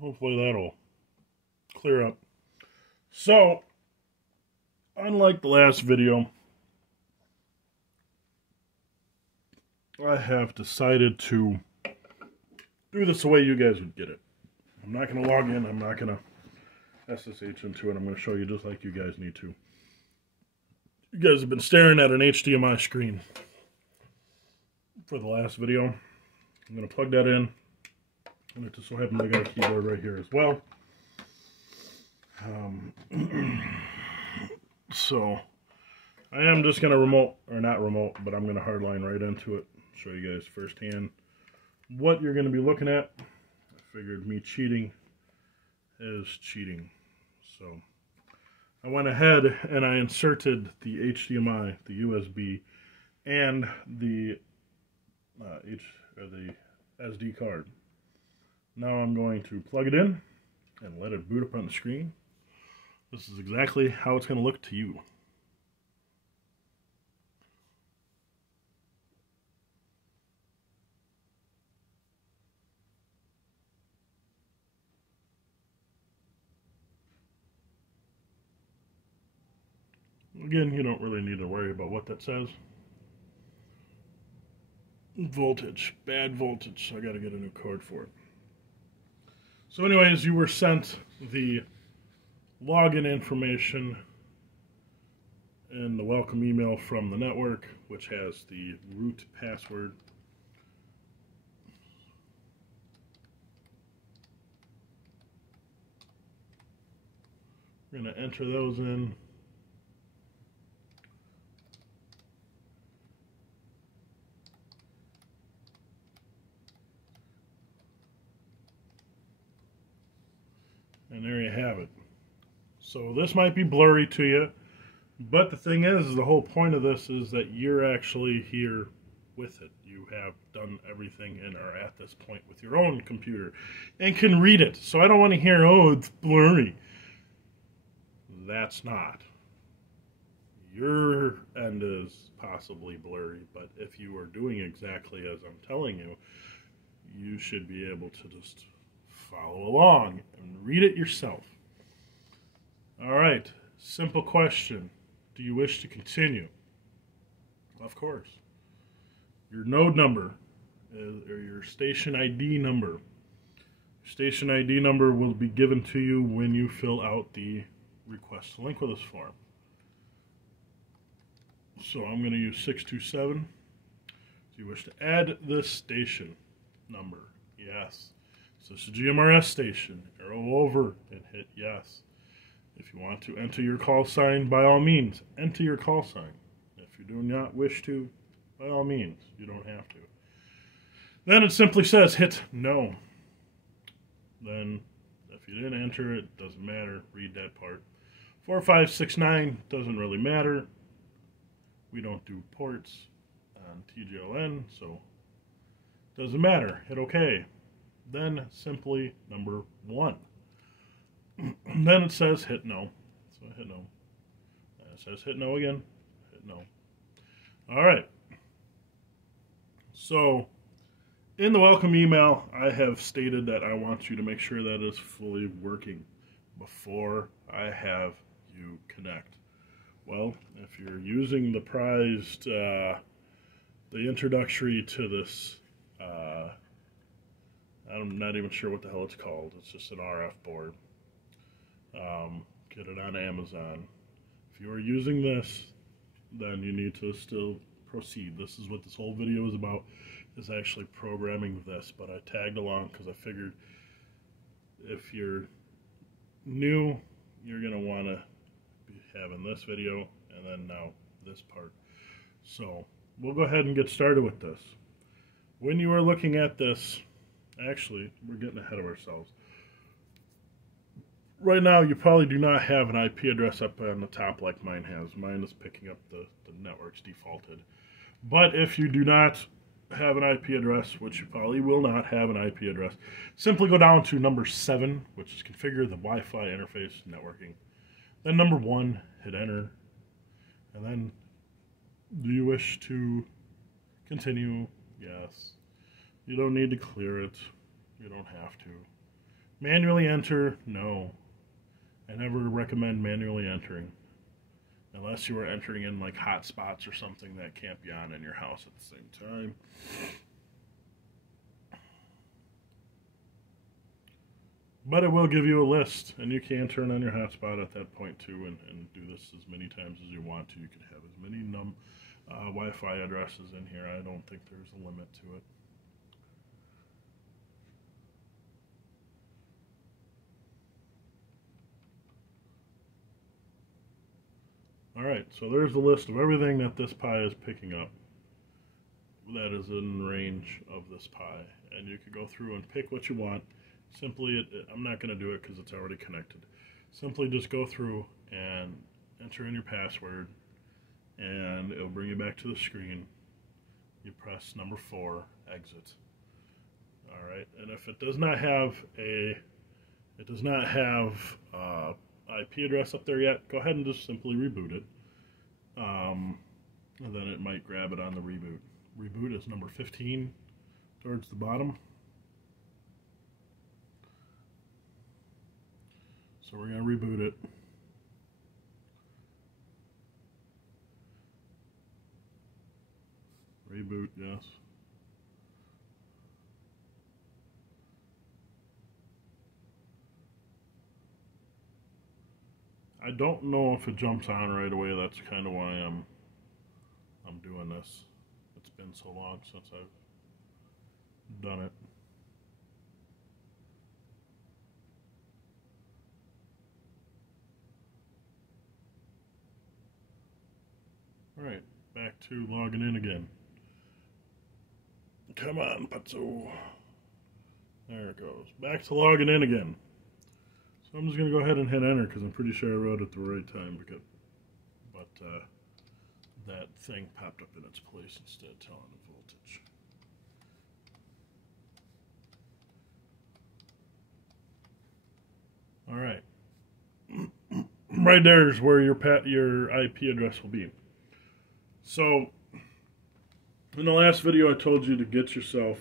hopefully that'll clear up. So, unlike the last video, I have decided to do this the way you guys would get it. I'm not going to log in. I'm not going to SSH into it. I'm going to show you just like you guys need to. You guys have been staring at an HDMI screen for the last video. I'm going to plug that in. And it just so happens I got a keyboard right here as well. So, I am just going to remote, or not remote, but I'm going to hardline right into it. Show you guys firsthand what you're going to be looking at. I figured me cheating is cheating. So, I went ahead and I inserted the HDMI, the USB, and the SD card. Now I'm going to plug it in and let it boot up on the screen. This is exactly how it's going to look to you. Again, you don't really need to worry about what that says. Voltage, bad voltage, so I got to get a new cord for it. So anyways, you were sent the login information in the welcome email from the network, which has the root password. We're going to enter those in. And there you have it. So this might be blurry to you, but the thing is the whole point of this is that you're actually here with it. You have done everything and are at this point with your own computer and can read it. So I don't want to hear, oh, it's blurry. That's not. Your end is possibly blurry, but if you are doing exactly as I'm telling you, you should be able to just follow along and read it yourself. Alright, simple question. Do you wish to continue? Of course. Your node number, or your station ID number. Station ID number will be given to you when you fill out the request to link with us form. So I'm going to use 627. Do you wish to add this station number? Yes. So this is a GMRS station. Arrow over and hit yes. If you want to enter your call sign, by all means, enter your call sign. If you do not wish to, by all means, you don't have to. Then it simply says hit no. Then if you didn't enter it, doesn't matter. Read that part. 4569 doesn't really matter. We don't do ports on TGLN, so doesn't matter. Hit OK. Then simply number 1. Then it says hit no. So hit no. And it says hit no again. Hit no. Alright. So in the welcome email, I have stated that I want you to make sure that it's fully working before I have you connect. Well, if you're using the prized, the introductory to this, I'm not even sure what the hell it's called. It's just an RF board. Get it on Amazon. If you are using this, then you need to still proceed. This is what this whole video is about, is actually programming this. But I tagged along because I figured if you're new, you're going to want to be having this video and then now this part. So we'll go ahead and get started with this. When you are looking at this, actually, we're getting ahead of ourselves. Right now, you probably do not have an IP address up on the top like mine has. Mine is picking up the network's defaulted. But if you do not have an IP address, which you probably will not have an IP address, simply go down to number 7, which is configure the Wi-Fi interface networking. Then number 1, hit enter. And then, do you wish to continue? Yes. You don't need to clear it. You don't have to. Manually enter, no. I never recommend manually entering. Unless you are entering in like hotspots or something that can't be on in your house at the same time. But it will give you a list, and you can turn on your hotspot at that point too, and do this as many times as you want to. You can have as many Wi-Fi addresses in here. I don't think there's a limit to it. Alright, so there's the list of everything that this Pi is picking up that is in range of this Pi. And you could go through and pick what you want. Simply, I'm not going to do it because it's already connected. Simply just go through and enter in your password, and it'll bring you back to the screen. You press number 4, exit. Alright, and if it does not have IP address up there yet, go ahead and just simply reboot it. And then it might grab it on the reboot. Reboot is number 15 towards the bottom. So we're going to reboot it. Reboot, yes. I don't know if it jumps on right away. That's kind of why I'm doing this. It's been so long since I've done it. Alright, back to logging in again. Come on, Pazzo. There it goes. Back to logging in again. So I'm just going to go ahead and hit enter because I'm pretty sure I wrote it the right time, but that thing popped up in its place instead of telling the voltage. Alright. Right there is where your IP address will be. So, in the last video I told you to get yourself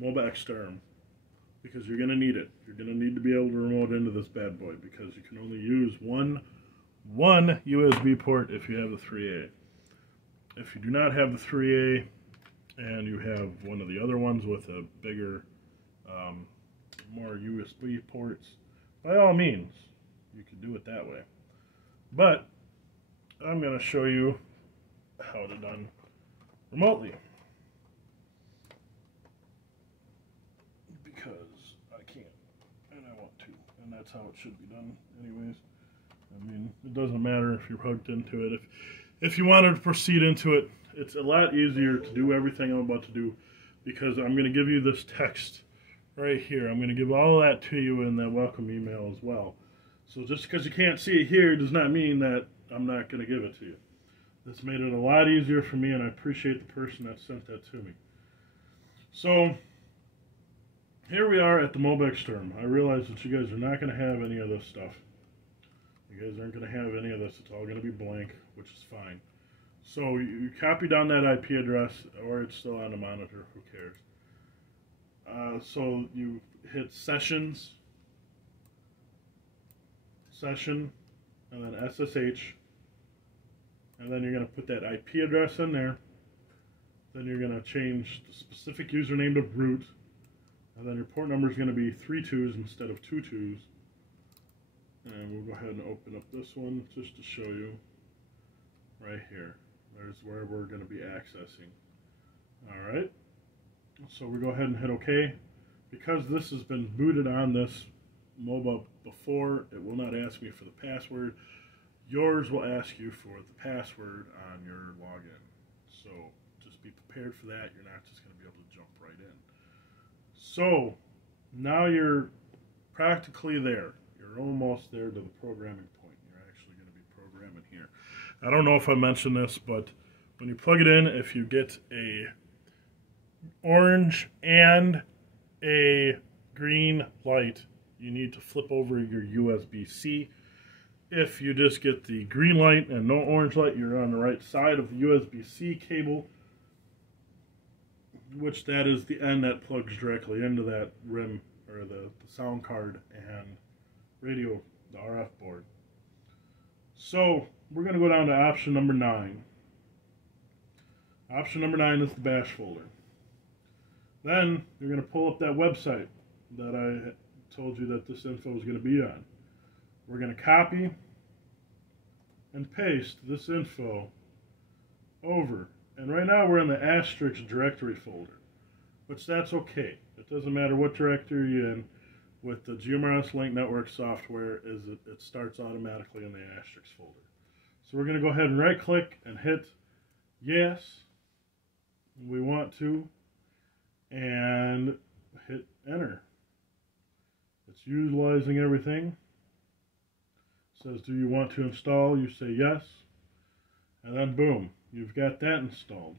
Mobex-Sturm because you're going to need it. You're going to need to be able to remote into this bad boy because you can only use one USB port if you have the 3A. If you do not have the 3A and you have one of the other ones with a bigger, more USB ports, by all means, you can do it that way. But I'm going to show you how it's done remotely because I can't and I want to, and that's how it should be done anyways. I mean, it doesn't matter if you're hooked into it. If you wanted to proceed into it, it's a lot easier to do everything I'm about to do because I'm going to give you this text right here. I'm going to give all of that to you in that welcome email as well. So just because you can't see it here does not mean that I'm not going to give it to you. This made it a lot easier for me, and I appreciate the person that sent that to me. So, here we are at the Mobex-Sturm. I realize that you guys are not going to have any of this stuff. You guys aren't going to have any of this. It's all going to be blank, which is fine. So, you copy down that IP address, or it's still on the monitor. Who cares? So, you hit Sessions, Session, and then SSH. And then you're going to put that IP address in there. Then you're going to change the specific username to root. And then your port number is going to be 3 2s instead of 2 2s. And we'll go ahead and open up this one just to show you. Right here. There's where we're going to be accessing. Alright. So we'll go ahead and hit OK. Because this has been booted on this mobile before, it will not ask me for the password. Yours will ask you for the password on your login. So just be prepared for that. You're not just going to be able to jump right in. So now you're practically there. You're almost there to the programming point. You're actually going to be programming here. I don't know if I mentioned this, but when you plug it in, if you get a orange and a green light, you need to flip over your USB-C. If you just get the green light and no orange light, you're on the right side of the USB-C cable, which that is the end that plugs directly into that rim or or the sound card and radio, the RF board. So we're going to go down to option number 9. Option number 9 is the bash folder. Then you're going to pull up that website that I told you that this info is going to be on. We're going to copy and paste this info over. And right now we're in the asterisk directory folder, which that's okay. It doesn't matter what directory you're in. With the GMRS Link Network software, it starts automatically in the asterisk folder. So we're going to go ahead and right click and hit yes. We want to, and hit enter. It's utilizing everything. It says, do you want to install? You say yes, and then boom, you've got that installed.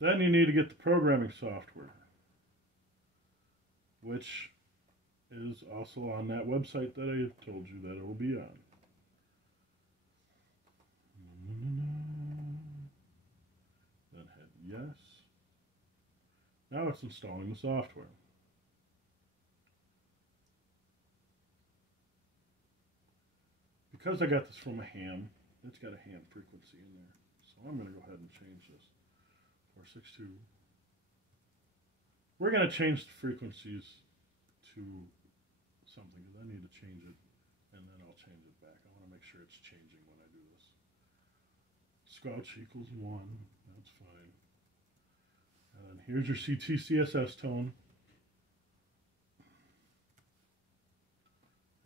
Then you need to get the programming software, which is also on that website that I told you that it will be on. Then hit yes. Now it's installing the software. Because I got this from a ham, it's got a ham frequency in there. So I'm going to go ahead and change this. 462. We're going to change the frequencies to something because I need to change it, and then I'll change it back. I want to make sure it's changing when I do this. Scotch equals 1. That's fine. And then here's your CTCSS tone.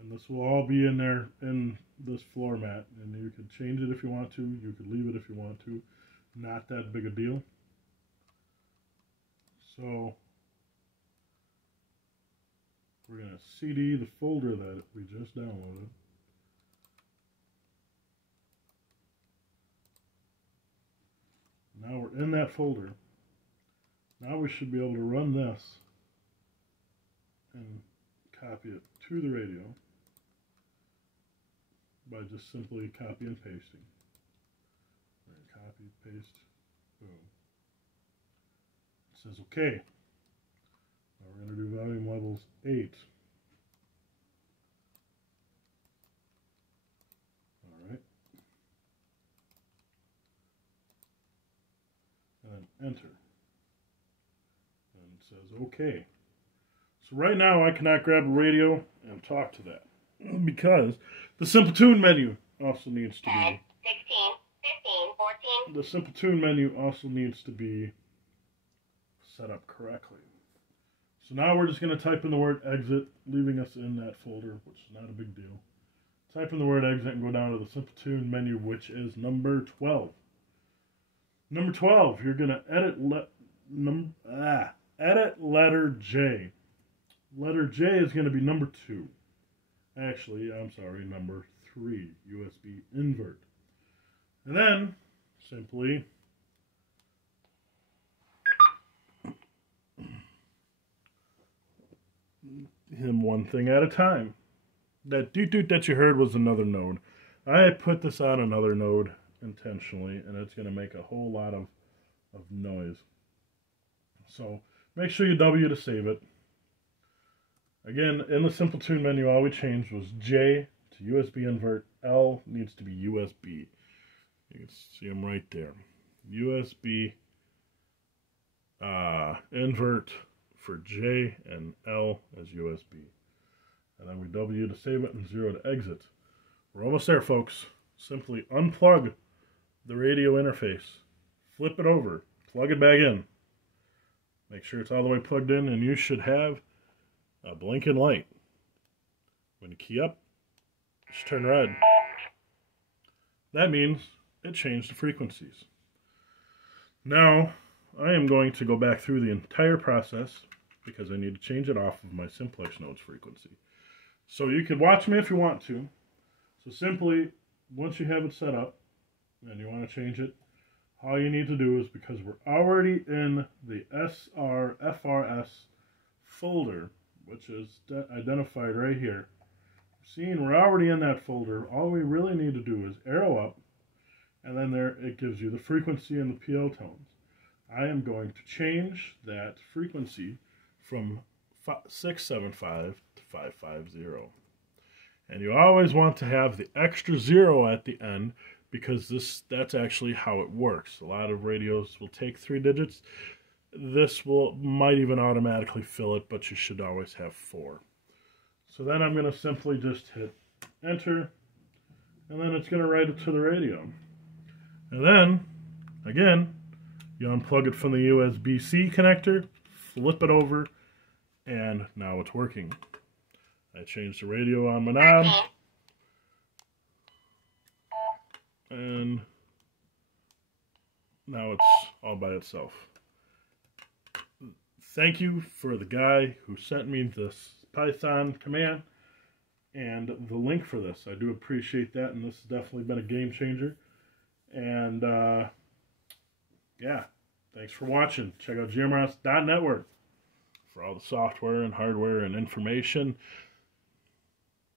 And this will all be in there in this floor mat, and you could change it if you want to. You could leave it if you want to. Not that big a deal. So we're going to CD the folder that we just downloaded. Now we're in that folder. Now we should be able to run this and copy it to the radio by just simply copy and pasting. Copy, paste, boom. It says OK. Now we're going to do volume levels 8. Alright. And then enter. And it says OK. So right now I cannot grab a radio and talk to that because the Simple Tune menu also needs to be 16, 15, 14. The Simple Tune menu also needs to be set up correctly. So now we're just going to type in the word exit, leaving us in that folder, which is not a big deal. Type in the word exit and go down to the Simple Tune menu, which is number 12. Number 12, you're going to edit letter J. Letter J is going to be number 2. Actually, I'm sorry, number 3, USB invert. And then, simply him one thing at a time. That doot-doot that you heard was another node. I put this on another node intentionally, and it's going to make a whole lot of noise. So, make sure you W to save it. Again, in the Simple Tune menu, all we changed was J to USB invert. L needs to be USB. You can see them right there. USB invert for J and L as USB. And then we W to save it and 0 to exit. We're almost there, folks. Simply unplug the radio interface. Flip it over. Plug it back in. Make sure it's all the way plugged in, and you should have a blinking light. When you key up, it should turn red. That means it changed the frequencies. Now, I am going to go back through the entire process because I need to change it off of my simplex node's frequency. So you could watch me if you want to. So simply, once you have it set up and you want to change it, all you need to do is, because we're already in the SR-FRS folder, which is identified right here. Seeing we're already in that folder, all we really need to do is arrow up, and then there it gives you the frequency and the PL tones. I am going to change that frequency from 675 to 550. And you always want to have the extra 0 at the end, because that's actually how it works. A lot of radios will take 3 digits. This might even automatically fill it, but you should always have 4. So then I'm going to simply just hit enter, and then it's going to write it to the radio. And then, again, you unplug it from the USB-C connector, flip it over, and now it's working. I changed the radio on my knob, and now it's all by itself. Thank you for the guy who sent me this Python command and the link for this. I do appreciate that, and this has definitely been a game changer. And yeah, thanks for watching. Check out GMRS.network for all the software and hardware and information